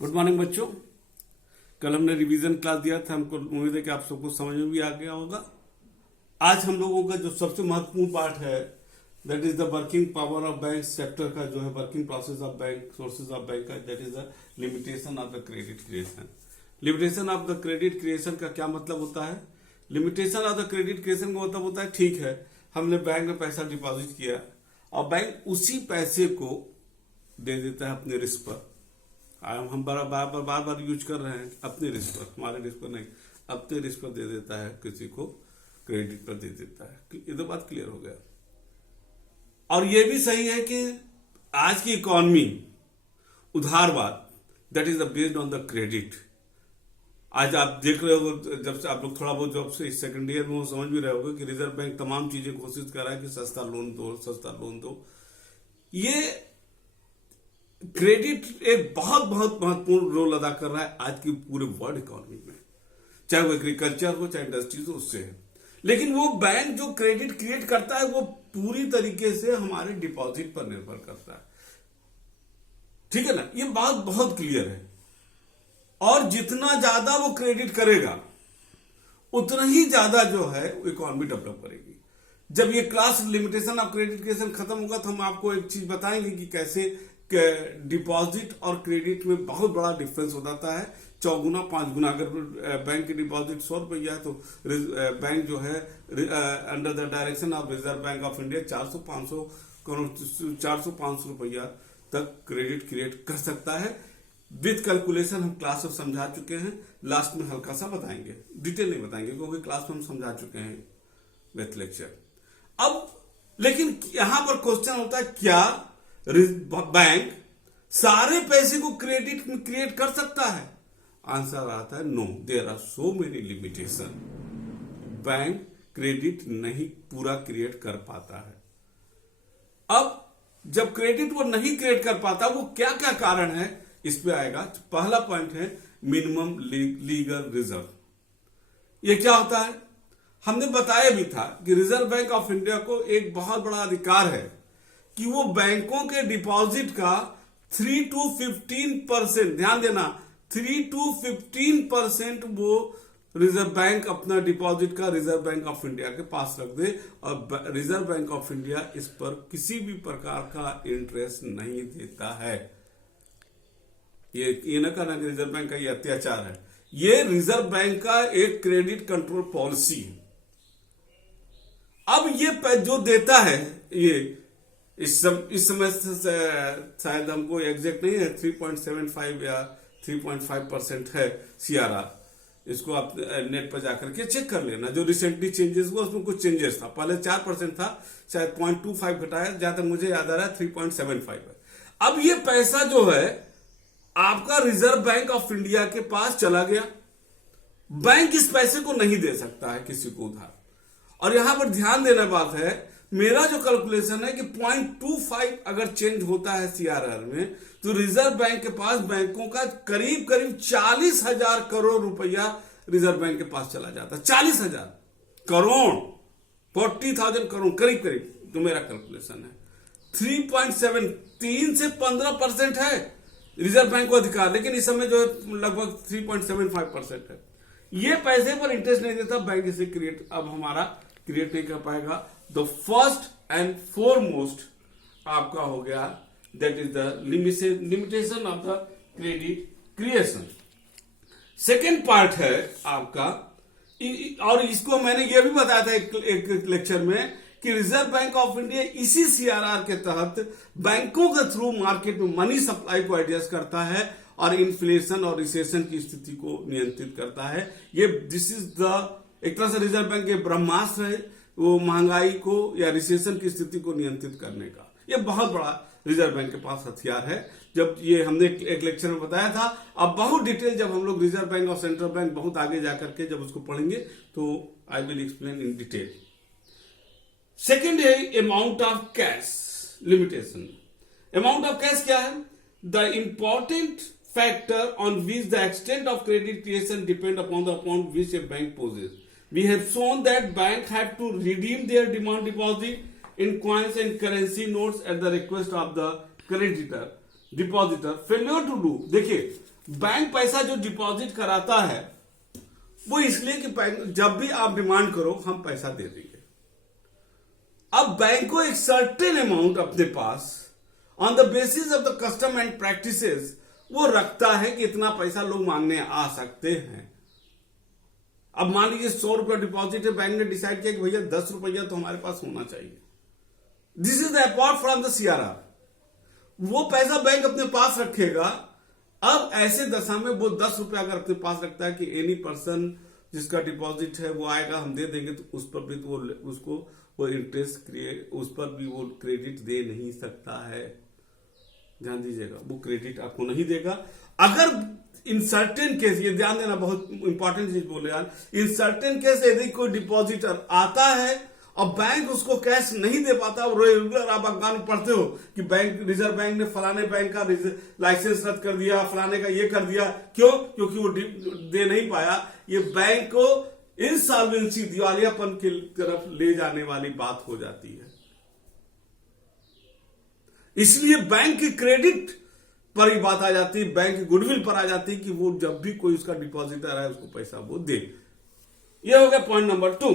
Good morning बच्चों। कल हमने रिवीजन क्लास दिया था, हमको उम्मीद है कि आप सबको समझ में भी आ गया होगा। आज हम लोगों का जो सबसे महत्वपूर्ण पार्ट है that is the working power of bank sector का जो है working process of bank sources of bank का that is the limitation of the credit creation. Limitation of the credit creation का क्या मतलब होता है? Limitation of the credit creation का मतलब होता है ठीक है हमने बैंक में पैसा डिपॉजिट किया और बैंक उसी पैसे को दे देता है अपने रिस्क पर। हम बार बार यूज कर रहे हैं अपने रिस्क पर, हमारे रिस्क पर नहीं, अपने रिस्क पर दे देता है, किसी को क्रेडिट पर दे देता है। ये तो बात क्लियर हो गया। और ये भी सही है कि आज की इकोनॉमी उधारवाद that is based on the credit. आज आप देख रहे हो, जब से आप लोग थोड़ा बहुत जब से सेकंड ईयर में वो समझ भी रहे होगे कि रिजर्व बैंक तमाम चीजें कोशिश कर रहा है कि सस्ता लोन दो। ये क्रेडिट एक बहुत महत्वपूर्ण रोल अदा कर रहा है आज की पूरे वर्ल्ड इकोनॉमी में, चाहे वो एग्रीकल्चर हो चाहे इंडस्ट्रीज हो, उससे है। लेकिन वो बैंक जो क्रेडिट क्रिएट करता है वो पूरी तरीके से हमारे डिपॉजिट पर निर्भर करता है। ठीक है ना, ये बात बहुत क्लियर है। और जितना ज्यादा वो क्रेडिट करेगा उतना ही ज्यादा जो है इकोनॉमी डेवलप करेगी। जब ये class limitation of credit creation खत्म होगा तो हम आपको एक चीज बताएंगे कि कैसे डिपॉजिट और क्रेडिट में बहुत बड़ा डिफरेंस हो जाता है, 4 गुना 5 गुना। अगर बैंक की डिपॉजिट 100 रुपया है तो बैंक जो है under the direction of reserve bank of India 400-500 crore 400-500 रुपया तक क्रेडिट क्रिएट कर सकता है। विद कैलकुलेशन हम क्लास में समझा चुके हैं, लास्ट में हल्का सा बताएंगे, डिटेल नहीं बताएंगे क्योंकि क्लास में हम समझा चुके हैं विथ लेक्चर। अब लेकिन यहां पर क्वेश्चन होता है क्या बैंक सारे पैसे को क्रेडिट में क्रिएट कर सकता है? आंसर आता है no, there are so many limitation. Bank credit नहीं पूरा क्रिएट कर पाता है। अब जब क्रेडिट वो नहीं क्रिएट कर पाता, वो क्या क्या कारण है इस पे आएगा। पहला पॉइंट है मिनिमम लीगल रिजर्व। ये क्या होता है? हमने बताया भी था कि रिजर्व बैंक ऑफ इंडिया को एक बहुत बड़ा अधिकार है कि वो बैंकों के डिपॉजिट का 3 to 15%, ध्यान देना 3 to 15% वो रिजर्व बैंक अपना डिपॉजिट का रिजर्व बैंक ऑफ इंडिया के पास रख दे और रिजर्व बैंक ऑफ इंडिया इस पर किसी भी प्रकार का इंटरेस्ट नहीं देता है। ये न करना कि रिजर्व बैंक का ये अत्याचार है, ये रिजर्व बैंक का एक क्रेडिट कंट्रोल पॉलिसी है। अब ये जो देता है ये इस समय शायद हमको एग्जैक्ट नहीं है, 3.75 या 3.5% है CRR। इसको आप नेट पर जाकर के चेक कर लेना। जो रिसेंटली चेंजेस हुआ उसमें कुछ चेंजेस था, पहले 4% था, शायद 0.25 घटाया, जहां तक मुझे याद आ रहा है 3.75 है। अब ये पैसा जो है आपका रिजर्व बैंक ऑफ इंडिया के पास चला गया। बैंक इस पैसे को नहीं दे सकता है किसी को उधार। और यहां पर ध्यान देना बात है, मेरा जो कैलकुलेशन है कि 0.25 अगर चेंज होता है CRR में तो रिजर्व बैंक के पास बैंकों का करीब 40,000 करोड़ रुपया रिजर्व बैंक के पास चला जाता है। 40,000 करोड़, 40,000 करोड़ करीब तो मेरा कैलकुलेशन है। 3 से 15% है रिजर्व बैंक को अधिकार, लेकिन इस समय जो है लगभग 3.75% है। ये पैसे पर इंटरेस्ट नहीं देता बैंक, इसे क्रिएट अब हमारा क्रिएट नहीं कर पाएगा। द फर्स्ट एंड फोरमोस्ट आपका हो गया that is the limitation of the credit creation. Second part है आपका, और इसको मैंने ये भी बताया था एक लेक्चर में कि रिजर्व बैंक ऑफ इंडिया इसी CRR के तहत बैंकों के थ्रू मार्केट में मनी सप्लाई को एडजस्ट करता है और इन्फ्लेशन और रिसेशन की स्थिति को नियंत्रित करता है। ये दिस इज द एक तरह से रिजर्व बैंक के ब्रह्मास्त्र है, वो महंगाई को या रिसेशन की स्थिति को नियंत्रित करने का। ये बहुत बड़ा रिजर्व बैंक के पास हथियार है। जब ये हमने एक लेक्चर में बताया था, अब बहुत डिटेल जब हम लोग रिजर्व बैंक और सेंट्रल बैंक बहुत आगे जाकर के जब उसको पढ़ेंगे तो I will explain in detail. Second है amount of cash limitation. Amount of cash क्या है? The important factor on which the extent of credit creation depend upon the amount which a bank possesses. We have shown that banks have to redeem their demand deposit in coins and currency notes at the request of the creditor, depositor. Failure to do, देखिए bank पैसा जो deposit कराता है वो इसलिए कि bank जब भी आप डिमांड करो हम पैसा दे देंगे। अब बैंक को एक सर्टेन अमाउंट अपने pass on the basis of the custom and practices वो रखता है कि इतना पैसा लोग मांगने आ सकते हैं। अब मान लीजिए 100 रुपया डिपॉजिट है, बैंक ने डिसाइड किया कि भैया 10 रुपया तो हमारे पास होना चाहिए। This is apart from the CRR. वो पैसा बैंक अपने पास रखेगा। अब ऐसे दशा में वो 10 रुपया अगर अपने पास रखता है कि एनी पर्सन जिसका डिपॉजिट है वो आएगा हम दे देंगे, तो उस पर भी तो उसको वो इंटरेस्ट क्रिएट, उस पर भी वो क्रेडिट दे नहीं सकता है। ध्यान दीजिएगा, वो क्रेडिट आपको नहीं देगा। अगर इन सर्टेन केस, ये ध्यान देना बहुत इंपॉर्टेंट चीज बोले यार, इन सर्टेन केस यदि कोई डिपॉजिटर आता है और बैंक उसको कैश नहीं दे पाता, और रेगुलर आप अखबार में पढ़ते हो कि बैंक, रिजर्व बैंक ने फलाने बैंक का लाइसेंस रद्द कर दिया, फलाने का ये कर दिया, क्यों? क्योंकि वो दे नहीं पाया। ये बैंक को इंसॉल्वेंसी, दिवालियापन की तरफ ले जाने वाली बात हो जाती है। इसलिए बैंक की क्रेडिट पर ही बात आ जाती है, बैंक की गुडविल पर आ जाती है कि वो जब भी कोई उसका डिपॉजिटर है उसको पैसा वो दे। ये हो गया पॉइंट नंबर 2।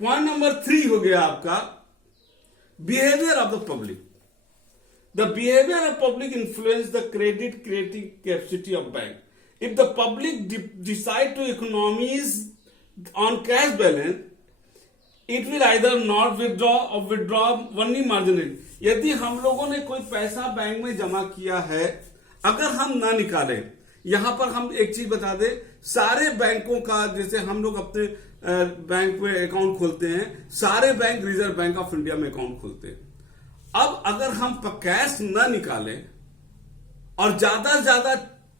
पॉइंट नंबर 3 हो गया आपका behaviour of the public. The behaviour of public influence the credit creating capacity of bank. If the public decide to economize on cash balance, it will either not withdraw or withdraw only marginally. यदि हम लोगों ने कोई पैसा bank में जमा किया है, अगर हम ना निकालें, यहां पर हम एक चीज बता दें, सारे बैंकों का, जैसे हम लोग अपने बैंक में अकाउंट खोलते हैं, सारे bank reserve bank of India में अकाउंट खोलते हैं। अब अगर हम कैश ना निकालें और ज्यादा से ज्यादा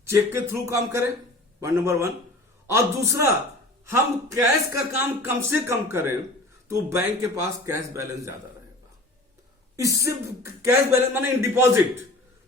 चेक के थ्रू काम करें, पॉइंट नंबर 1, और दूसरा हम कैश का काम कम से कम करें, तो बैंक के पास कैश बैलेंस ज्यादा रहेगा। इससे कैश बैलेंस माने इन डिपॉजिट,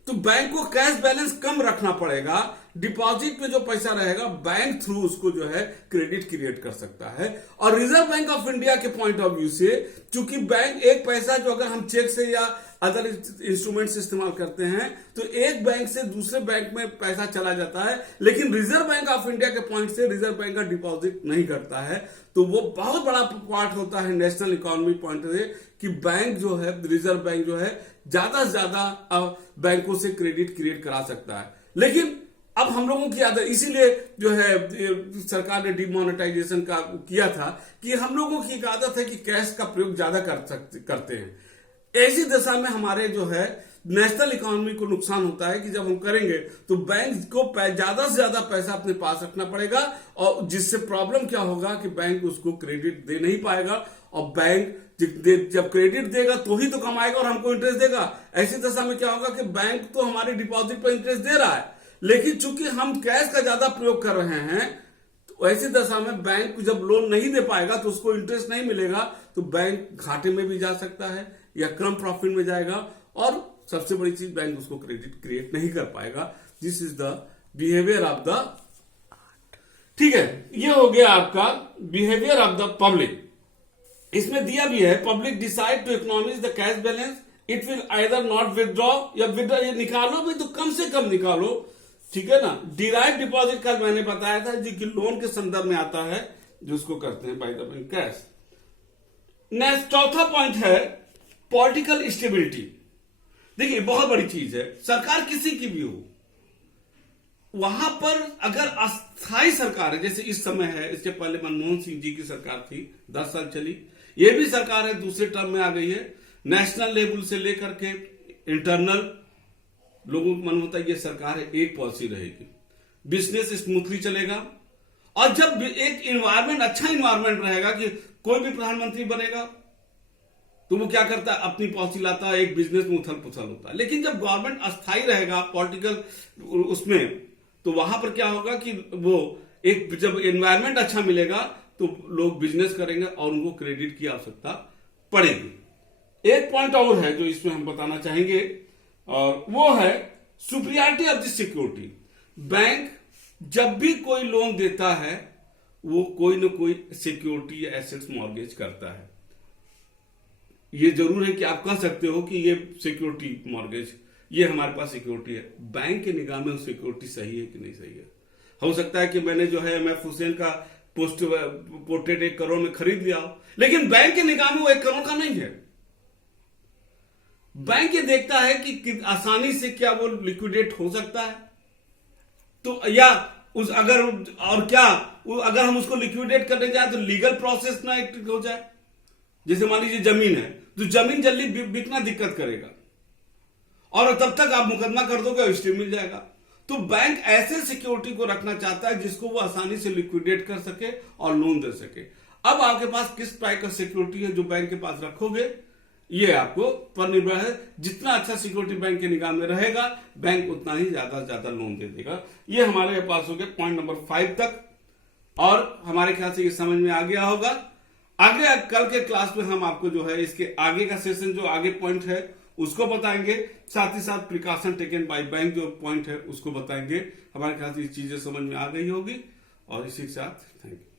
तो बैंक को कैश बैलेंस कम रखना पड़ेगा। डिपॉजिट पे जो पैसा रहेगा बैंक थ्रू उसको जो है क्रेडिट क्रिएट कर सकता है। और रिजर्व बैंक ऑफ इंडिया के पॉइंट ऑफ व्यू से, चूंकि बैंक एक पैसा जो अगर हम चेक से या अदर इंस्ट्रूमेंट से इस्तेमाल करते हैं तो एक बैंक से दूसरे बैंक में पैसा चला जाता है, लेकिन रिजर्व बैंक ऑफ इंडिया के पॉइंट से रिजर्व बैंक का डिपॉजिट नहीं करता है। तो वो बहुत बड़ा पार्ट होता है नेशनल इकोनॉमी पॉइंट से कि बैंक जो है, रिजर्व बैंक जो है, ज्यादा से ज्यादा बैंकों से क्रेडिट क्रिएट करा सकता है। लेकिन अब हम लोगों की आदत, इसीलिए जो है सरकार ने डिमोनेटाइजेशन का किया था कि हम लोगों की एक आदत है कि कैश का प्रयोग ज्यादा करते हैं। ऐसी दशा में हमारे जो है नेशनल इकोनॉमी को नुकसान होता है कि जब हम करेंगे तो बैंक को ज्यादा से ज्यादा पैसा अपने पास रखना पड़ेगा, और जिससे प्रॉब्लम क्या होगा कि बैंक उसको क्रेडिट दे नहीं पाएगा, और बैंक जब क्रेडिट देगा तो ही तो कमाएगा और हमको इंटरेस्ट देगा। ऐसी दशा में क्या होगा कि बैंक तो हमारे डिपॉजिट पर इंटरेस्ट दे रहा है, लेकिन चूंकि हम कैश का ज्यादा प्रयोग कर रहे हैं, तो ऐसी दशा में बैंक जब लोन नहीं दे पाएगा तो उसको इंटरेस्ट नहीं मिलेगा, तो बैंक घाटे में भी जा सकता है या कम प्रॉफिट में जाएगा, और सबसे बड़ी चीज बैंक उसको क्रेडिट क्रिएट नहीं कर पाएगा। This is the behaviour of the, ठीक है, ये हो गया आपका बिहेवियर ऑफ द पब्लिक। इसमें दिया भी है public decide to economise the cash balance, it will either not withdraw या विदड्रॉ, ये निकालो भी तो कम से कम निकालो, ठीक है ना। डिराइव डिपॉजिट कल मैंने बताया था जो कि लोन के संदर्भ में आता है, जो उसको करते हैं by the bank cash. Next चौथा पॉइंट है पॉलिटिकल स्टेबिलिटी। देखिए बहुत बड़ी चीज है, सरकार किसी की भी हो, वहां पर अगर अस्थायी सरकार है, जैसे इस समय है, इसके पहले मनमोहन सिंह जी की सरकार थी, 10 साल चली, ये भी सरकार है दूसरे टर्म में आ गई है। नेशनल लेवल से लेकर के इंटरनल लोगों को मन होता है ये सरकार है, एक पॉलिसी रहेगी, बिजनेस स्मूथली चलेगा, और जब एक इन्वायरमेंट, अच्छा इन्वायरमेंट रहेगा कि कोई भी प्रधानमंत्री बनेगा तो वो क्या करता है, अपनी पॉलिसी लाता है, एक बिजनेस में उथल पुथल होता है। लेकिन जब गवर्नमेंट अस्थायी रहेगा पॉलिटिकल उसमें, तो वहां पर क्या होगा कि वो एक, जब एनवायरमेंट अच्छा मिलेगा तो लोग बिजनेस करेंगे और उनको क्रेडिट की आवश्यकता पड़ेगी। एक पॉइंट और है जो इसमें हम बताना चाहेंगे, और वो है superiority of the security. Bank जब भी कोई लोन देता है वो कोई ना कोई सिक्योरिटी या एसेट्स मॉर्गेज करता है। ये जरूर है कि आप कह सकते हो कि ये सिक्योरिटी मॉर्गेज ये हमारे पास सिक्योरिटी है। बैंक के निगाह में सिक्योरिटी सही है कि नहीं सही है। हो सकता है कि मैंने जो है MF हुसैन का पोर्ट्रेट 1 करोड़ में खरीद लिया हो, लेकिन बैंक के निगाह में वो 1 करोड़ का नहीं है। बैंक ये देखता है कि आसानी से क्या वो लिक्विडेट हो सकता है, तो या उस अगर और क्या अगर हम उसको लिक्विडेट करने जाए तो लीगल प्रोसेस ना हो जाए। जैसे मान लीजिए जमीन है, तो जमीन जल्दी बिकना दिक्कत करेगा और तब तक आप मुकदमा कर दोगे और स्टे मिल जाएगा। तो बैंक ऐसे सिक्योरिटी को रखना चाहता है जिसको वो आसानी से लिक्विडेट कर सके और लोन दे सके। अब आपके पास किस टाइप का सिक्योरिटी है जो बैंक के पास रखोगे, ये आपको पर निर्भर है। जितना अच्छा सिक्योरिटी बैंक के निगाह में रहेगा, बैंक उतना ही ज्यादा लोन दे देगा। ये हमारे पास हो गया पॉइंट नंबर 5 तक, और हमारे ख्याल से ये समझ में आ गया होगा। आगे कल के क्लास में हम आपको जो है इसके आगे का सेशन जो आगे पॉइंट है उसको बताएंगे, साथ ही साथ प्रिकॉशन टेकन बाय बैंक जो पॉइंट है उसको बताएंगे। हमारे ख्याल से ये चीजें समझ में आ गई होगी, और इसी के साथ थैंक यू।